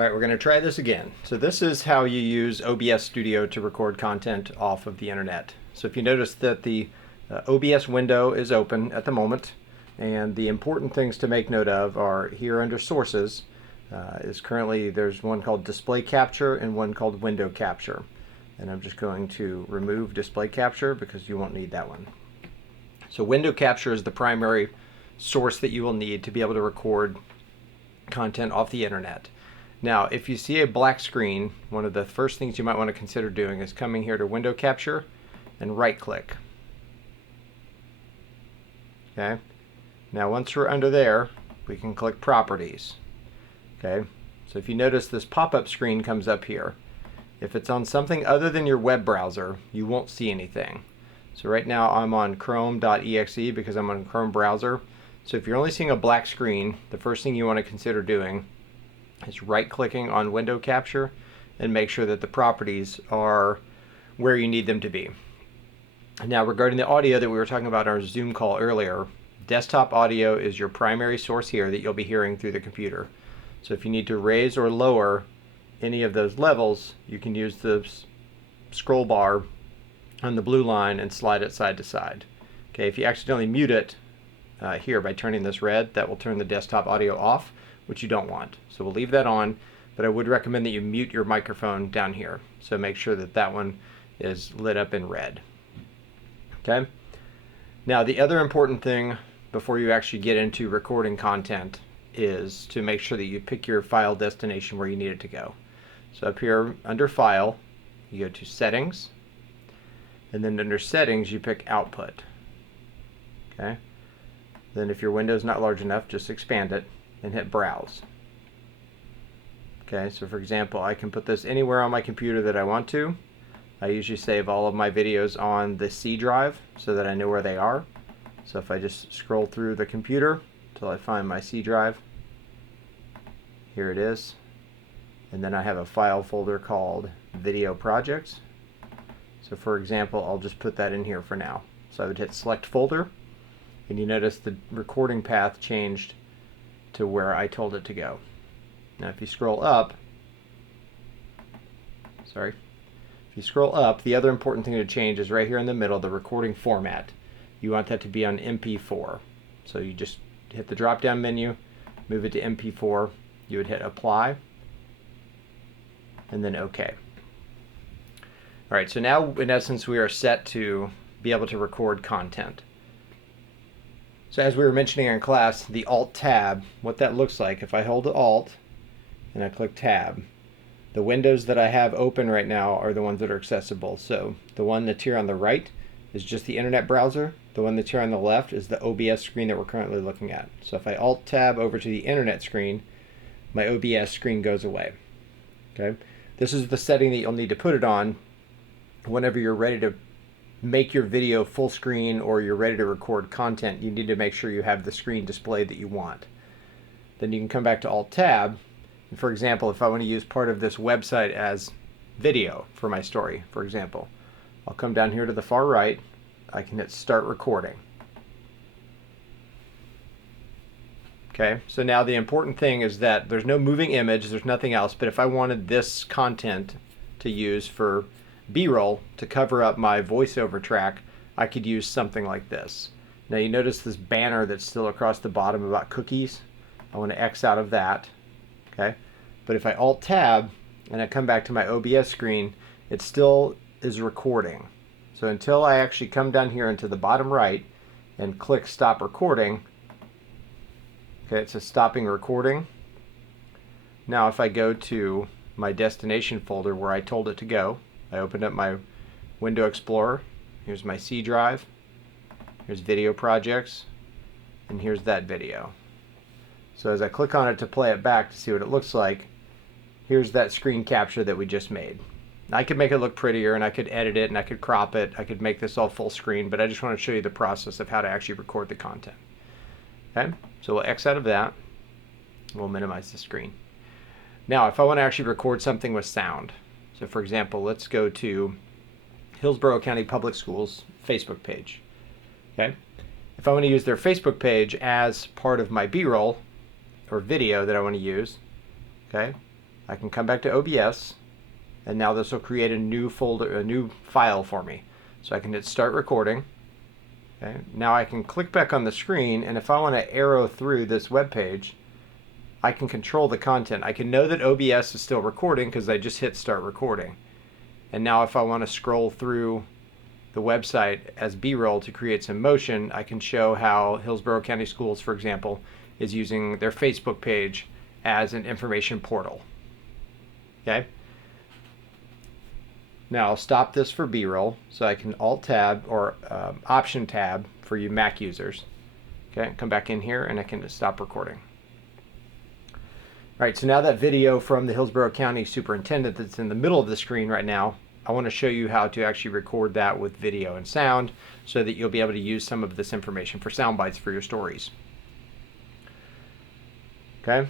All right, we're going to try this again. So this is how you use OBS Studio to record content off of the internet. So if you notice that the OBS window is open at the moment, and the important things to make note of are here under Sources, there's one called Display Capture and one called Window Capture. And I'm just going to remove Display Capture because you won't need that one. So Window Capture is the primary source that you will need to be able to record content off the internet. Now, if you see a black screen, one of the first things you might want to consider doing is coming here to Window Capture and right-click. Okay. Now, once we're under there, we can click Properties. Okay. So if you notice, this pop-up screen comes up here. If it's on something other than your web browser, you won't see anything. So right now I'm on chrome.exe because I'm on Chrome browser. So if you're only seeing a black screen, the first thing you want to consider doing is right-clicking on Window Capture and make sure that the properties are where you need them to be. Now, regarding the audio that we were talking about in our Zoom call earlier, desktop audio is your primary source here that you'll be hearing through the computer. So if you need to raise or lower any of those levels, you can use the scroll bar on the blue line and slide it side to side. Okay, if you accidentally mute it here by turning this red, that will turn the desktop audio off, which you don't want. So we'll leave that on, but I would recommend that you mute your microphone down here. So make sure that that one is lit up in red. Okay. Now, the other important thing before you actually get into recording content is to make sure that you pick your file destination where you need it to go. So up here under File, you go to Settings, and then under Settings you pick Output. Okay. Then if your window is not large enough, just expand it and hit Browse. Okay, so for example, I can put this anywhere on my computer that I want to. I usually save all of my videos on the C drive so that I know where they are. So if I just scroll through the computer until I find my C drive, here it is. And then I have a file folder called Video Projects. So for example, I'll just put that in here for now. So I would hit Select Folder, and you notice the recording path changed to where I told it to go. Now if you scroll up, the other important thing to change is right here in the middle, the recording format. You want that to be on MP4. So you just hit the drop down menu, move it to MP4, you would hit Apply, and then OK. Alright, so now in essence we are set to be able to record content. So as we were mentioning in class, the Alt tab, what that looks like, if I hold the Alt and I click Tab, the windows that I have open right now are the ones that are accessible. So the one that's here on the right is just the internet browser. The one that's here on the left is the OBS screen that we're currently looking at. So if I Alt Tab over to the internet screen, my OBS screen goes away. Okay, this is the setting that you'll need to put it on whenever you're ready to make your video full screen or you're ready to record content. You need to make sure you have the screen displayed that you want. Then you can come back to Alt Tab, and for example, if I want to use part of this website as video for my story, for example, I'll come down here to the far right, I can hit Start Recording. Okay, so now the important thing is that there's no moving image, there's nothing else, but if I wanted this content to use for B-roll to cover up my voiceover track, I could use something like this. Now you notice this banner that's still across the bottom about cookies. I want to X out of that. Okay, but if I Alt Tab and I come back to my OBS screen, it still is recording. So until I actually come down here into the bottom right and click Stop Recording, okay, it says stopping recording. Now if I go to my destination folder where I told it to go, I opened up my Window Explorer. Here's my C drive. Here's Video Projects. And here's that video. So as I click on it to play it back to see what it looks like, here's that screen capture that we just made. I could make it look prettier and I could edit it and I could crop it. I could make this all full screen, but I just want to show you the process of how to actually record the content. Okay, so we'll X out of that. We'll minimize the screen. Now if I want to actually record something with sound, so for example, let's go to Hillsborough County Public Schools Facebook page. Okay, if I want to use their Facebook page as part of my B-roll or video that I want to use, okay, I can come back to OBS, and now this will create a new folder, a new file for me. So I can hit start recording. Okay. Now I can click back on the screen, and if I want to arrow through this web page, I can control the content. I can know that OBS is still recording because I just hit start recording. And now if I want to scroll through the website as B-roll to create some motion, I can show how Hillsborough County Schools, for example, is using their Facebook page as an information portal. Okay. Now I'll stop this for B-roll, so I can Alt-Tab or Option-Tab for you Mac users. Okay, come back in here and I can stop recording. All right, so now that video from the Hillsborough County Superintendent that's in the middle of the screen right now, I want to show you how to actually record that with video and sound so that you'll be able to use some of this information for sound bites for your stories. Okay,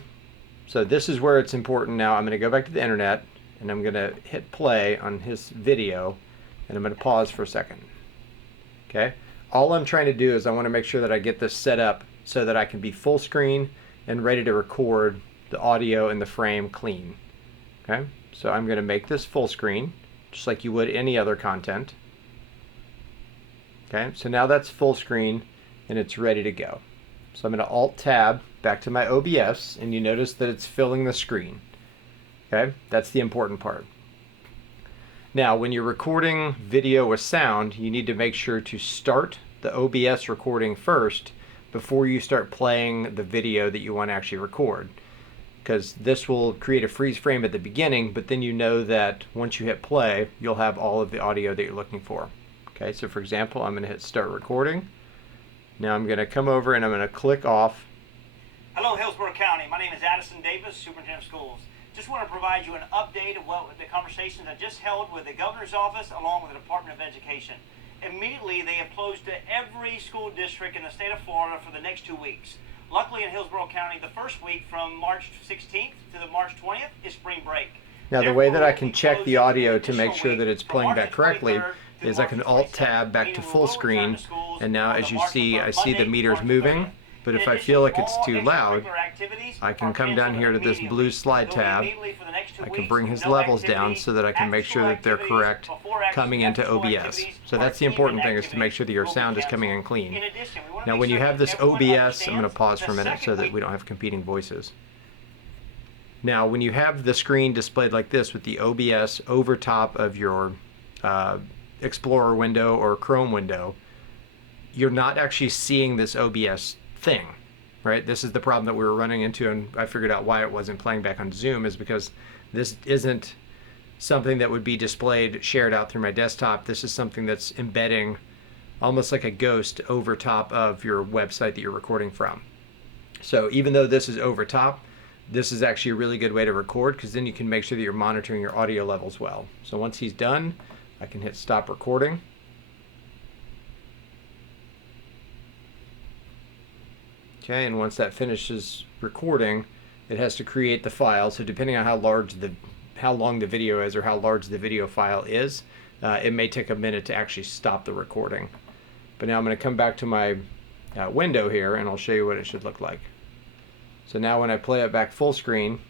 so this is where it's important now. I'm going to go back to the internet and I'm going to hit play on his video and I'm going to pause for a second. Okay, all I'm trying to do is I want to make sure that I get this set up so that I can be full screen and ready to record the audio and the frame clean. Okay, so I'm going to make this full screen just like you would any other content. Okay, so now that's full screen and it's ready to go. So I'm going to Alt-Tab back to my OBS and you notice that it's filling the screen. Okay, that's the important part. Now when you're recording video with sound, you need to make sure to start the OBS recording first before you start playing the video that you want to actually record. Because this will create a freeze frame at the beginning, but then you know that once you hit play, you'll have all of the audio that you're looking for. Okay, so for example, I'm going to hit start recording. Now I'm going to come over and I'm going to click off. Hello, Hillsborough County. My name is Addison Davis, Superintendent of Schools. Just want to provide you an update of the conversations I just held with the Governor's Office along with the Department of Education. Immediately, they have closed to every school district in the state of Florida for the next 2 weeks. Luckily in Hillsborough County, the first week from March 16th to the March 20th is spring break. Now the way that I can check the audio to make sure that it's playing back correctly is I can Alt-Tab back to full screen, and now as you see, I see the meters moving, but if I feel like it's too loud, I can come down here to this blue slide tab. I can bring his levels down so that I can make sure that they're correct coming into OBS. So that's the important thing, is to make sure that your sound is coming in clean. Now when you have this OBS, I'm going to pause for a minute so that we don't have competing voices. Now when you have the screen displayed like this with the OBS over top of your Explorer window or Chrome window, you're not actually seeing this OBS thing, right? This is the problem that we were running into, and I figured out why it wasn't playing back on Zoom, is because this isn't something that would be displayed, shared out through my desktop. This is something that's embedding almost like a ghost over top of your website that you're recording from. So even though this is over top, this is actually a really good way to record, because then you can make sure that you're monitoring your audio levels well. So once he's done, I can hit stop recording. Okay, and once that finishes recording, it has to create the file. So depending on how long the video is or how large the video file is, it may take a minute to actually stop the recording. But now I'm going to come back to my window here and I'll show you what it should look like. So now when I play it back full screen,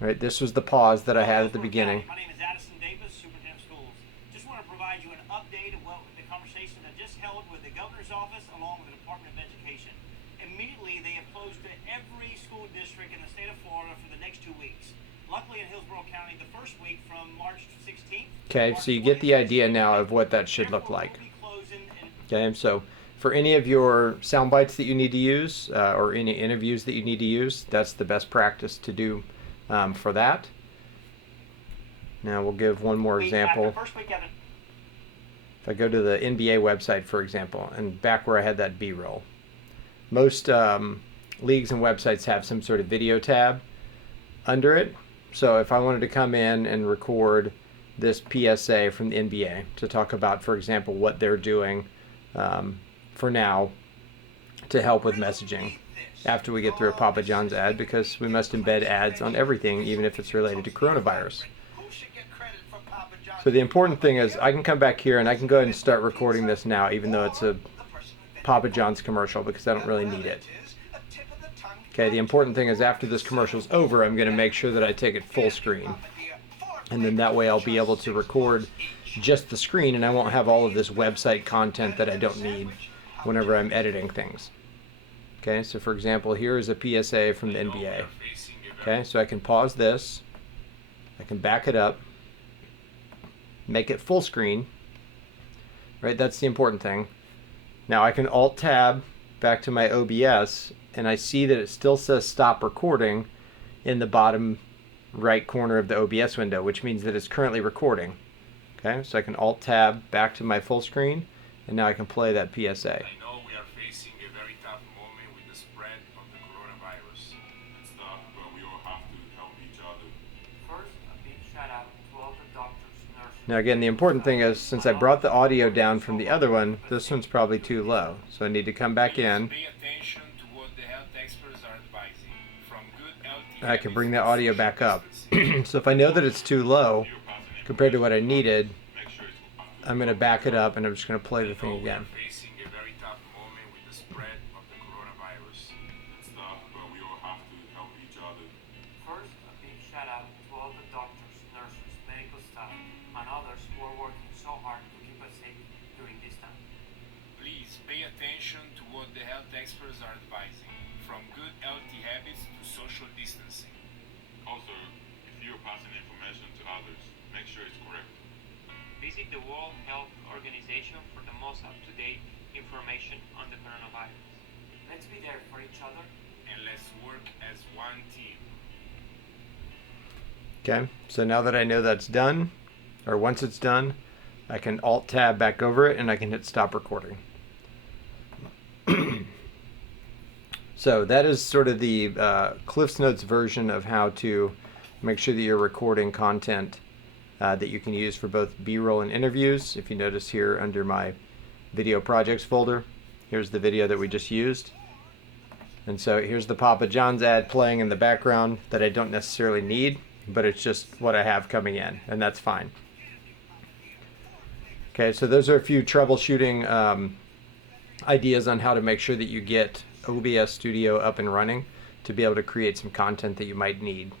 right, this was the pause that I had at the beginning. My name is Addison Davis, Superintendent of Schools. Just want to provide you an update of the conversations I just held with the Governor's Office along with the Department of Education. Immediately, they have closed to every school district in the state of Florida for the next 2 weeks. Luckily in Hillsborough County, the first week from March 16th. Okay, so you get the idea now of what that should look like. Okay, so for any of your sound bites that you need to use or any interviews that you need to use, that's the best practice to do for that. Now we'll give one more example. If I go to the NBA website, for example, and back where I had that B-roll, most leagues and websites have some sort of video tab under it. So if I wanted to come in and record this PSA from the NBA to talk about, for example, what they're doing for now to help with messaging after we get through a Papa John's ad, because we must embed ads on everything, even if it's related to coronavirus. So the important thing is I can come back here and I can go ahead and start recording this now, even though it's a Papa John's commercial, because I don't really need it. Okay, the important thing is after this commercial's over, I'm going to make sure that I take it full screen. And then that way I'll be able to record just the screen and I won't have all of this website content that I don't need whenever I'm editing things. Okay, so for example, here is a PSA from the NBA. Okay, so I can pause this. I can back it up. Make it full screen. Right, that's the important thing. Now I can Alt-Tab back to my OBS, and I see that it still says stop recording in the bottom right corner of the OBS window, which means that it's currently recording. Okay, so I can Alt-Tab back to my full screen, and now I can play that PSA. I know we are facing a very tough moment with the spread of the coronavirus. It's tough, but we all have to help each other. First, a big shout out to all the doctors, nurses. Now again, the important thing is, since I brought the audio down from the other one, this one's probably too low. So I need to come back in. Pay attention to what the health experts are advising. From good healthy I can bring the habits to audio social back up. distancing. So if I know that it's too low compared to what I needed, I'm going to back it up and I'm just going to play the thing again. We are facing a very tough moment with the spread of the coronavirus. It's tough, but we all have to help each other. First, a big shout out to all the doctors, nurses, medical staff, and others who are working so hard to keep us safe during this time. Please pay attention to what the health experts are advising. From good healthy habits to social distancing. Also, if you're passing information to others, make sure it's correct. Visit the World Health Organization for the most up-to-date information on the coronavirus. Let's be there for each other. And let's work as one team. Okay, so now that I know that's done, or once it's done, I can Alt-Tab back over it and I can hit stop recording. So that is sort of the Cliff's Notes version of how to make sure that you're recording content that you can use for both B-roll and interviews. If you notice here under my video projects folder, here's the video that we just used. And so here's the Papa John's ad playing in the background that I don't necessarily need, but it's just what I have coming in, and that's fine. Okay, so those are a few troubleshooting ideas on how to make sure that you get OBS Studio up and running to be able to create some content that you might need.